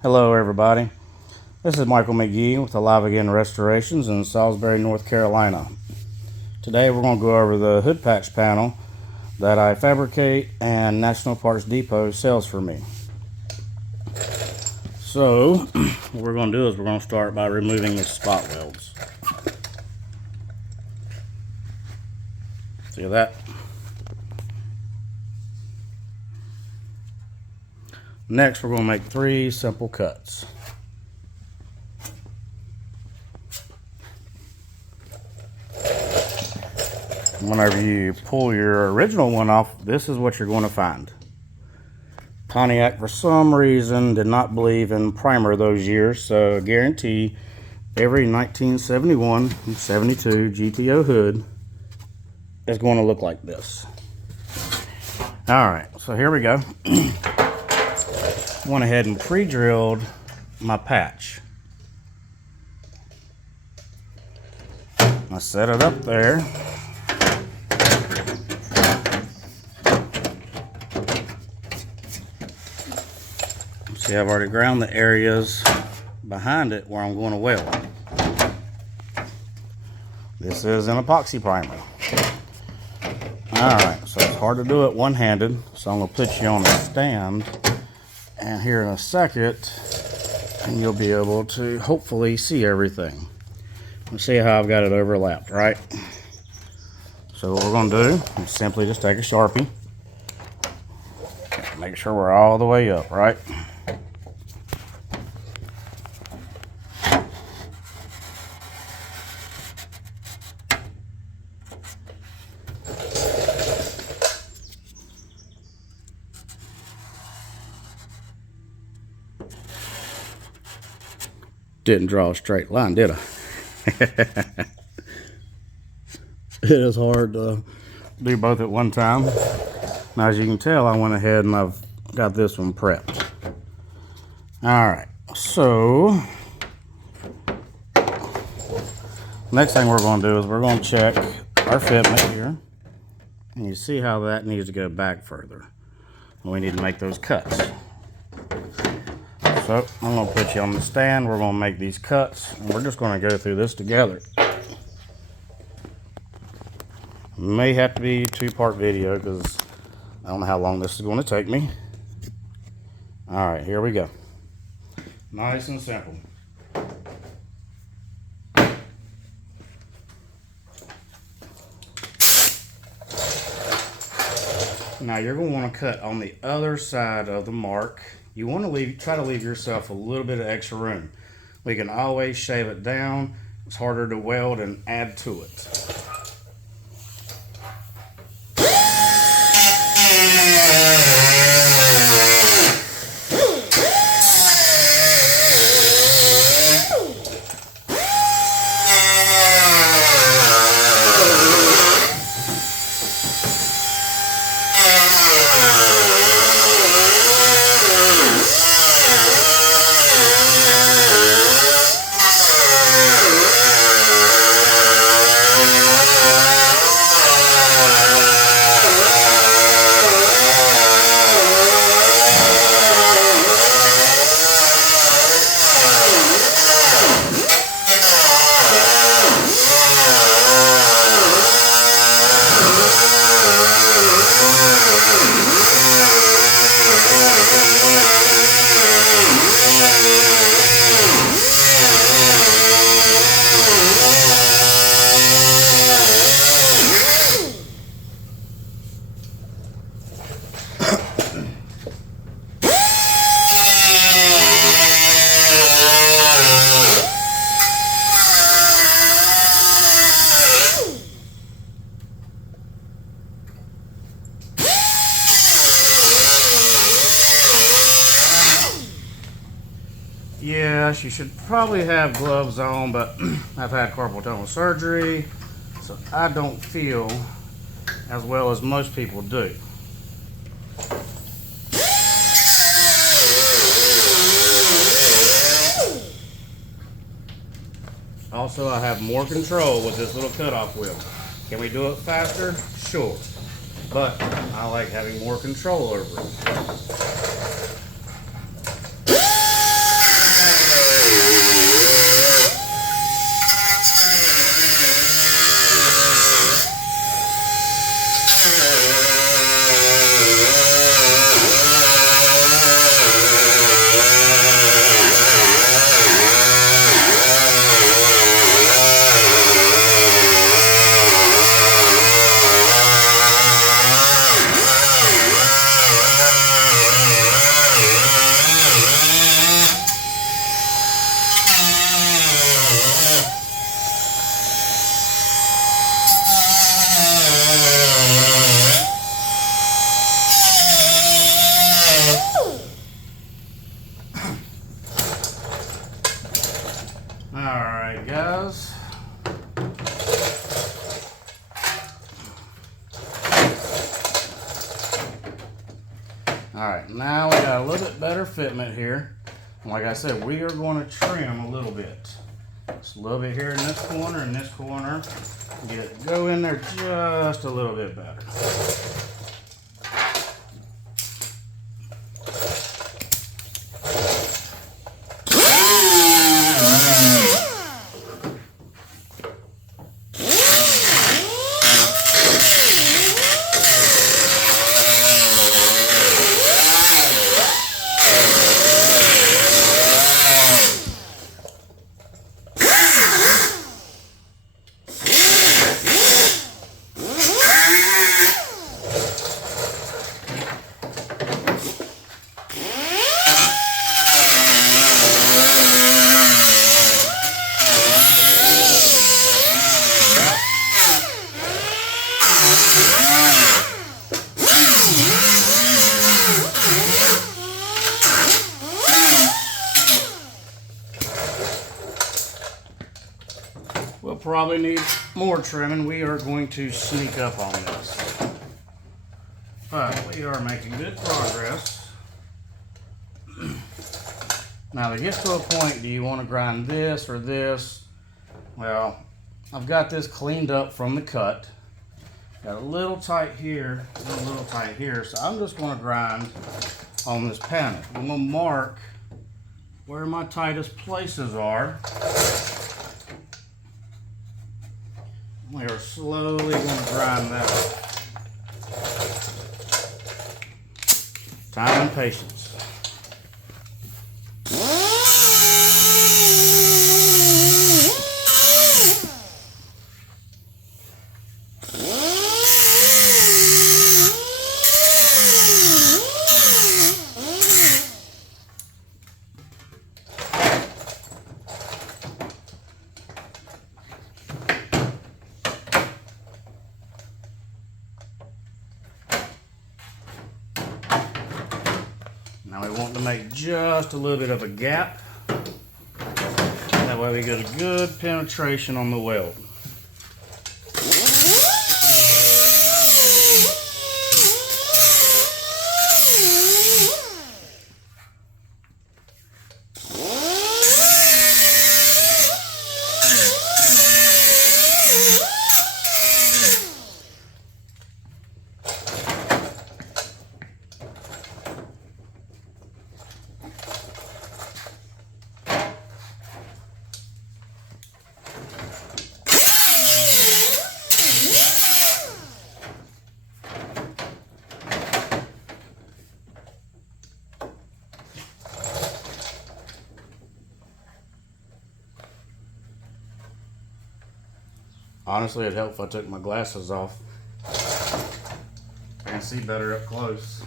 Hello everybody, this is Michael McGee with Alive Again Restorations in Salisbury, North Carolina. Today we're going to go over the hood patch panel that I fabricate and National Parts Depot sells for me. So what we're going to do is we're going to start by removing the spot welds. See that? Next we're going to make 3 simple cuts. Whenever you pull your original one off, this is what you're going to find. Pontiac, for some reason, did not believe in primer those years, so I guarantee every 1971 and 72 GTO hood is going to look like this. Alright, so here we go. Went ahead and pre-drilled my patch. I set it up there. See, I've already ground the areas behind it where I'm going to weld. This is an epoxy primer. Alright, so it's hard to do it one-handed, so I'm going to put you on a stand, and here in a second, and you'll be able to hopefully see everything. Let's see how I've got it overlapped, right? So what we're going to do is simply just take a Sharpie, make sure we're all the way up, right? Didn't draw a straight line, did I? It is hard to do both at one time. Now, as you can tell, I went ahead and I've got this one prepped. Alright, so next thing we're going to do is we're going to check our fitment here. And you see how that needs to go back further. We need to make those cuts. So I'm going to put you on the stand. We're going to make these cuts, and we're just going to go through this together. May have to be a 2-part video because I don't know how long this is going to take me. Alright, here we go. Nice and simple. Now you're going to want to cut on the other side of the mark. You want to try to leave yourself a little bit of extra room. We can always shave it down. It's harder to weld and add to it. Yes, you should probably have gloves on, but I've had carpal tunnel surgery, so I don't feel as well as most people do. Also, I have more control with this little cutoff wheel. Can we do it faster? Sure. But I like having more control over it. got a little bit better fitment here. And like I said, we are going to trim a little bit. Just a little bit here in this corner and this corner. Get it go in there just a little bit better. We'll probably need more trimming. We are going to sneak up on this. But we are making good progress. Now to get to a point, do you want to grind this or this? Well, I've got this cleaned up from the cut. Got a little tight here, a little tight here. So I'm just going to grind on this panel. I'm going to mark where my tightest places are. We are slowly going to grind that up. Time and patience. Now we want to make just a little bit of a gap. That way we get a good penetration on the weld. Honestly, it'd help if I took my glasses off. I can see better up close.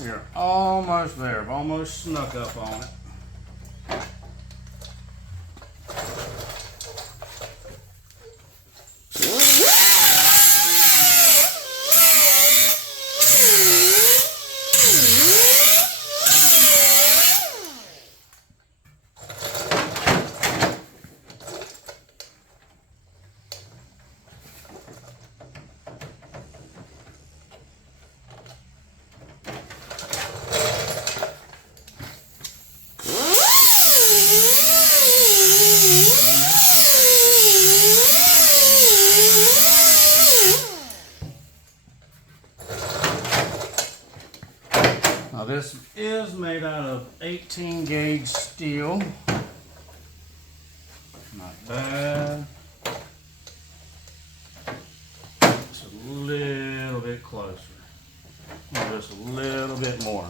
We're almost there. I've almost snuck up on it. Now this is made out of 18 gauge steel. Not bad. Just a little bit closer. Just a little bit more.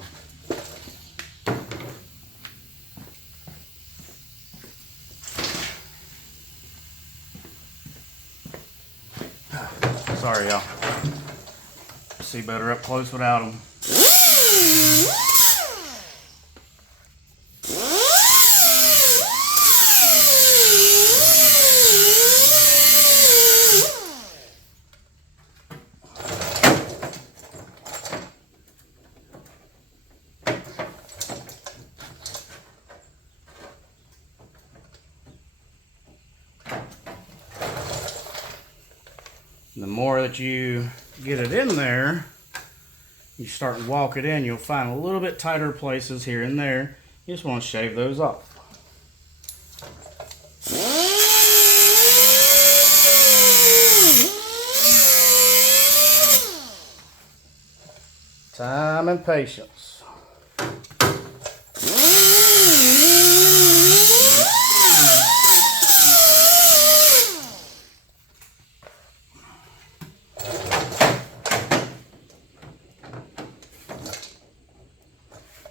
Sorry, y'all. See better up close without them. And the more that you get it in there, you start to walk it in, you'll find a little bit tighter places here and there. You just want to shave those off. Time and patience.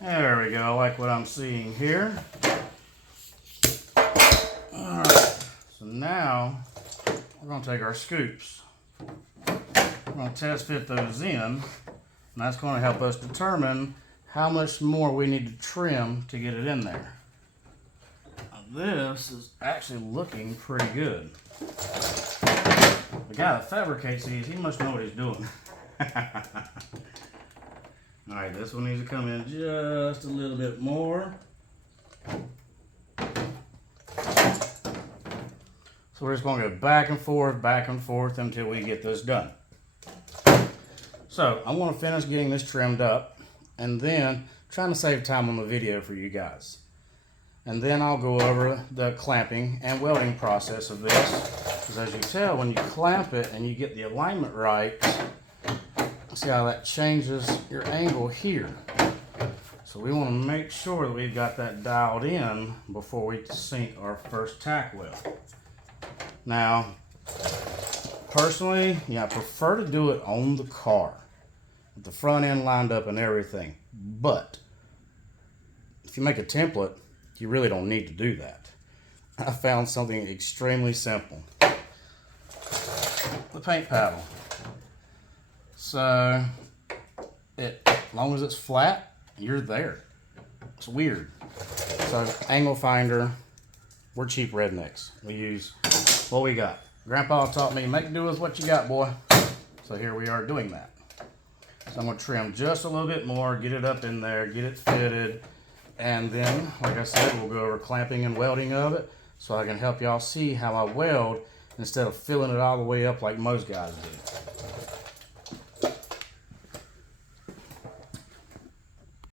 There we go, I like what I'm seeing here. Alright, so now we're going to take our scoops. We're going to test fit those in, and that's going to help us determine how much more we need to trim to get it in there. Now, this is actually looking pretty good. The guy that fabricates these, he must know what he's doing. Alright, this one needs to come in just a little bit more. So we're just going to go back and forth until we get this done. So I want to finish getting this trimmed up, and then trying to save time on the video for you guys. And then I'll go over the clamping and welding process of this. Because as you tell, when you clamp it and you get the alignment right, see how that changes your angle here. So we want to make sure that we've got that dialed in before we sink our first tack weld. Now, personally, I prefer to do it on the car, with the front end lined up and everything. But if you make a template, you really don't need to do that. I found something extremely simple. The paint paddle. So, as long as it's flat, you're there. It's weird. So, angle finder, we're cheap rednecks. We use what we got. Grandpa taught me, make do with what you got, boy. So here we are doing that. So I'm going to trim just a little bit more, get it up in there, get it fitted, and then, like I said, we'll go over clamping and welding of it so I can help y'all see how I weld instead of filling it all the way up like most guys do.